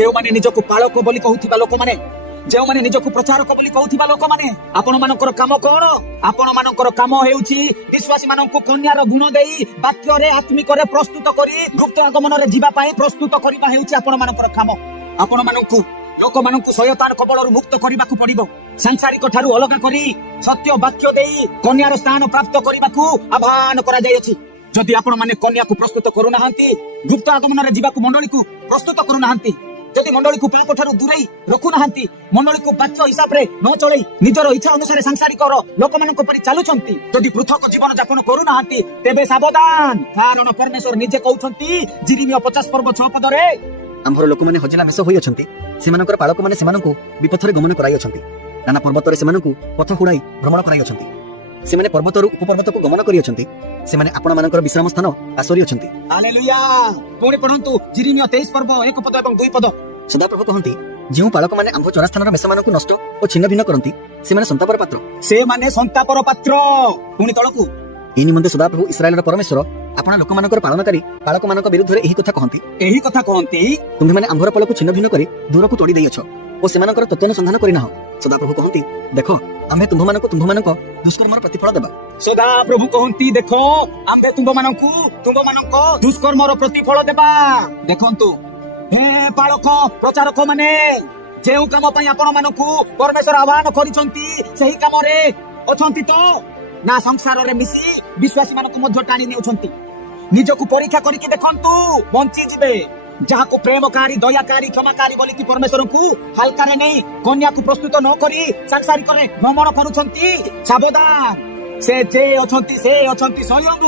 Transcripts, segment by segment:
ଯେଉଁମାନେ ନିଜକୁ ପାଳକ ବୋଲି କହୁଥିବା ଲୋକମାନେ, ଯେଉଁମାନେ ନିଜକୁ ପ୍ରଚାରକ ବୋଲି କହୁଥିବା ଲୋକମାନେ, ଆପଣମାନଙ୍କର କାମ କଣ? ଆପଣମାନଙ୍କର କାମ ହେଉଛି ବିଶ୍ୱାସୀ ମାନଙ୍କୁ କନ୍ୟାର ଗୁଣ ଦେଇ ବାକ୍ୟରେ ଆତ୍ମିକରେ ପ୍ରସ୍ତୁତ କରି ଗୁପ୍ତ ଆଗମନରେ ଯିବା ପାଇଁ ପ୍ରସ୍ତୁତ କରିବା ହେଉଛି ଆପଣମାନଙ୍କର କାମ। ଆପଣମାନଙ୍କୁ ଲୋକମାନଙ୍କୁ ଶୟତାନ କବଳରୁ ମୁକ୍ତ କରିବାକୁ ପଡିବ। ସାଂସାରିକ ଠାରୁ ଅଲଗା କରି ସତ୍ୟ ବାକ୍ୟ ଦେଇ କନ୍ୟାର ସ୍ଥାନ ପ୍ରାପ୍ତ କରିବାକୁ ଆହ୍ୱାନ କରାଯାଇଅଛି। ଯଦି ଆପଣମାନେ କନ୍ୟାକୁ ପ୍ରସ୍ତୁତ କରୁନାହାନ୍ତି, ଗୁପ୍ତ ଆଗମନରେ ଯିବାକୁ ମଣ୍ଡଳୀକୁ ପ୍ରସ୍ତୁତ କରୁନାହାନ୍ତି, ଯଦି ମଣ୍ଡଳୀକୁ ପାପ ଠାରୁ ଦୂରେଇ ରଖୁନାହାନ୍ତି, ମଣ୍ଡଳୀକୁ ବାକ୍ୟ ହିସାବରେ ନ ଚଳେଇ ନିଜର ଇଚ୍ଛା ଅନୁସାରେ ସାଂସାରିକର ଲୋକମାନଙ୍କ ପରି ଚାଲୁଛନ୍ତି, ଯଦି ପୃଥକ ଜୀବନ ଯାପନ କରୁନାହାନ୍ତି, ତେବେ ସାବଧାନ, କାରଣ ପରମେଶ୍ୱର ନିଜେ କହୁଛନ୍ତି ଜିରିମିୟ 50 ପର୍ବ 6 ପଦରେ, ଆମ୍ଭର ଲୋକମାନେ ହଜିଲା ମେଷ ହୋଇଅଛନ୍ତି, ସେମାନଙ୍କର ପାଳକମାନେ ସେମାନଙ୍କୁ ବିପଥରେ ଗମନ କରାଇଅଛନ୍ତି, ନାନା ପର୍ବତରେ ସେମାନଙ୍କୁ ପଥ ହୁଡ଼ାଇ ଭ୍ରମଣ କରାଇଅଛନ୍ତି। ସେମାନେ ପର୍ବତରୁ ଉପପର୍ବତକୁ ଗମନ କରିଅଛନ୍ତି, ସେମାନେ ଆପଣମାନଙ୍କର ବିଶ୍ରାମ ସ୍ଥାନ ଆସରିଅଛନ୍ତି। ହାଲେଲୁୟା। ପୁଣି ପଢନ୍ତୁ ଜିରିମିୟ 23 ପର୍ବ 1 ପଦ ଏବଂ 2 ପଦ। ସଦାପ୍ରଭୁ କହନ୍ତି, ଯେଉଁ ପାଳକମାନେ ଆମ୍ଭ ଚରାସ୍ଥାନର ମେଷମାନଙ୍କୁ ନଷ୍ଟ ଓ ଛିନ୍ନ ଭିନ୍ନ କରନ୍ତି, ସେମାନେ ସନ୍ତାପର ପାତ୍ର। ସେମାନେ ସନ୍ତାପର ପାତ୍ର। ପୁଣି ତଳକୁ, ଏହି ନିମନ୍ତେ ସଦାପ୍ରଭୁ ଇସ୍ରାଏଲର ପରମେଶ୍ୱର ଆପଣା ଲୋକମାନଙ୍କର ପାଳନକାରୀ ପାଳକମାନଙ୍କ ବିରୁଦ୍ଧରେ ଏହି କଥା କହନ୍ତି, ତୁମ୍ଭେମାନେ ଆମ୍ଭର ପଳକୁ ଛିନ୍ନ ଭିନ୍ନ କରି ଦୂରକୁ ତୋଡ଼ି ଦେଇଅଛ ଓ ସେମାନଙ୍କର ତତ୍ତ୍ୱାନୁସନ୍ଧାନ କରିନାହ। ସଦାପ୍ରଭୁ କହନ୍ତି, ଦେଖ ଆମ୍ଭେ ତୁମ୍ଭମାନଙ୍କ ଦୁଷ୍କର୍ମର ପ୍ରତିଫଳ ଦେବା। ସଦାପ୍ରଭୁ କହନ୍ତି, ଦେଖ ଆମ୍ଭେ ତୁମ୍ଭମାନଙ୍କ ଦୁଷ୍କର୍ମର ପ୍ରତିଫଳ ଦେବା। ଦେଖନ୍ତୁ ହେ ପାଳକ ପ୍ରଚାରକ ମାନେ, ଯେଉଁ କାମ ପାଇଁ ଆପଣମାନଙ୍କୁ ପରମେଶ୍ୱର ଆହ୍ୱାନ କରିଛନ୍ତି ସେହି କାମରେ ଅଛନ୍ତି ତ, ନା ସଂସାରରେ ମିଶି ବିଶ୍ୱାସୀ ମାନଙ୍କୁ ମଧ୍ୟ ଟାଣି ନେଉଛନ୍ତି? ନିଜକୁ ପରୀକ୍ଷା କରିକି ଦେଖନ୍ତୁ, ବଞ୍ଚିଯିବେ। ଯାହାକୁ ପ୍ରେମକାରୀ, ଦୟାକାରୀ, କ୍ଷମାକାରୀ ବୋଲିକି ପରମେଶ୍ୱରଙ୍କୁ ହାଲକାରେ ନେଇ କନ୍ୟାକୁ ପ୍ରସ୍ତୁତ ନ କରି ସାଂସାରିକରେ ଭ୍ରମଣ କରୁଛନ୍ତି, ସାବଧାନ। ସେ ଅଛନ୍ତି ସ୍ୱୟଂ।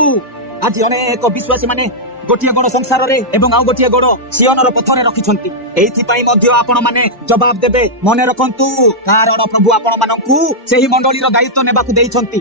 ଆଜି ଅନେକ ବିଶ୍ୱାସୀ ମାନେ ଗୋଟିଏ ଗୋଡ଼ ସଂସାରରେ ଏବଂ ଆଉ ଗୋଟିଏ ଗୋଡ଼ ସିଅନର ପଥରେ ରଖିଛନ୍ତି। ଏଇଥିପାଇଁ ମଧ୍ୟ ଆପଣମାନେ ଜବାବ ଦେବେ। ମନେ ରଖନ୍ତୁ, କାରଣ ପ୍ରଭୁ ଆପଣମାନଙ୍କୁ ସେହି ମଣ୍ଡଳୀର ଦାୟିତ୍ୱ ନେବାକୁ ଦେଇଛନ୍ତି।